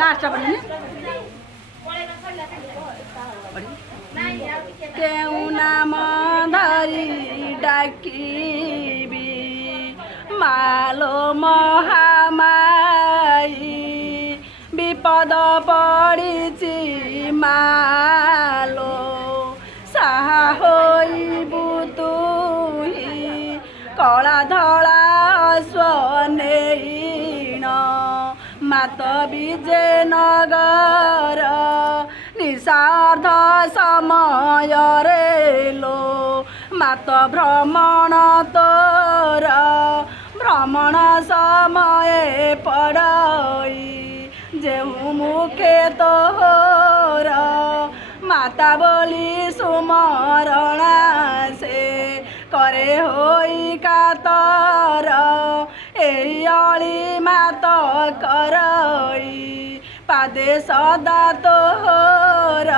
Last पढ़ी केउ नाम धरी डाकिबी मालो महामाई विपद पड़िछि मालो साहा होइबु तुही कला धला स्वनेईण मात विजयनगर निषार्ध समय रे लो मात भ्रमण तोर भ्रमण समय पड़ई जेहु मुखे तोर माता बोली सुमरणा से करे होई कातर एई अली मात करई पादे सदा तोर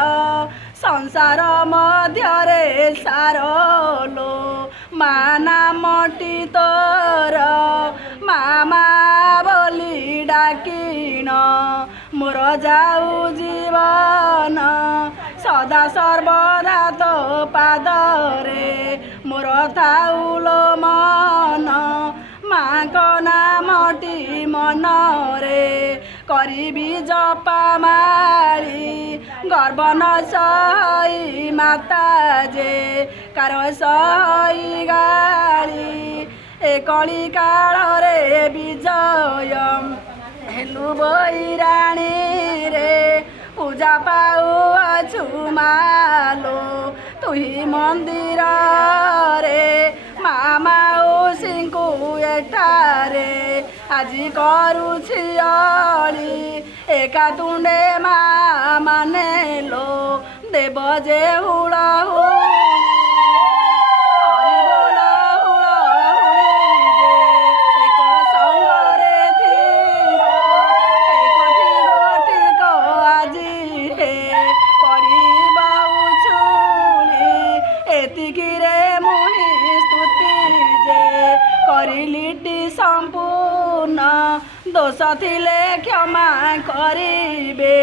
संसार मध्यरे सारलो मा नामटी तोर मामा बोली डाकिण मोर जाऊ जीवन सदा सर्वदा तो पादरे मोर थाउलो मन माँक नामटी मनरे करिबी जपामाली गर्व न सही माता जे कार सही गाली ए कली काଳରେ विजय हेलु बैराणी रे पूजा पाउछु मालो तुही मंदिर रे मामा उसिंकु एठारे आजी करुछि अली एका तुंडे मा माने लो देव जे हुड़ा संपूर्ण दोष थिले क्षमा करिबे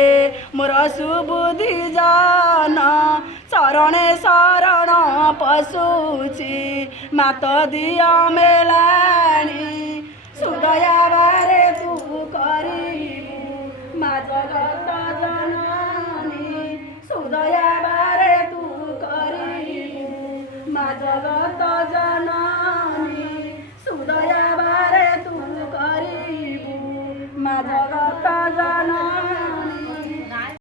मोर सुबुद्धि जन शरणे शरण पशुची मात दिया मेलाणी सुदया बारे तू करिबु मा जगत जननी सुदया बारे तू करिबु मा जगत जननी सुदया बारे तू करिबु मा जगत जननी।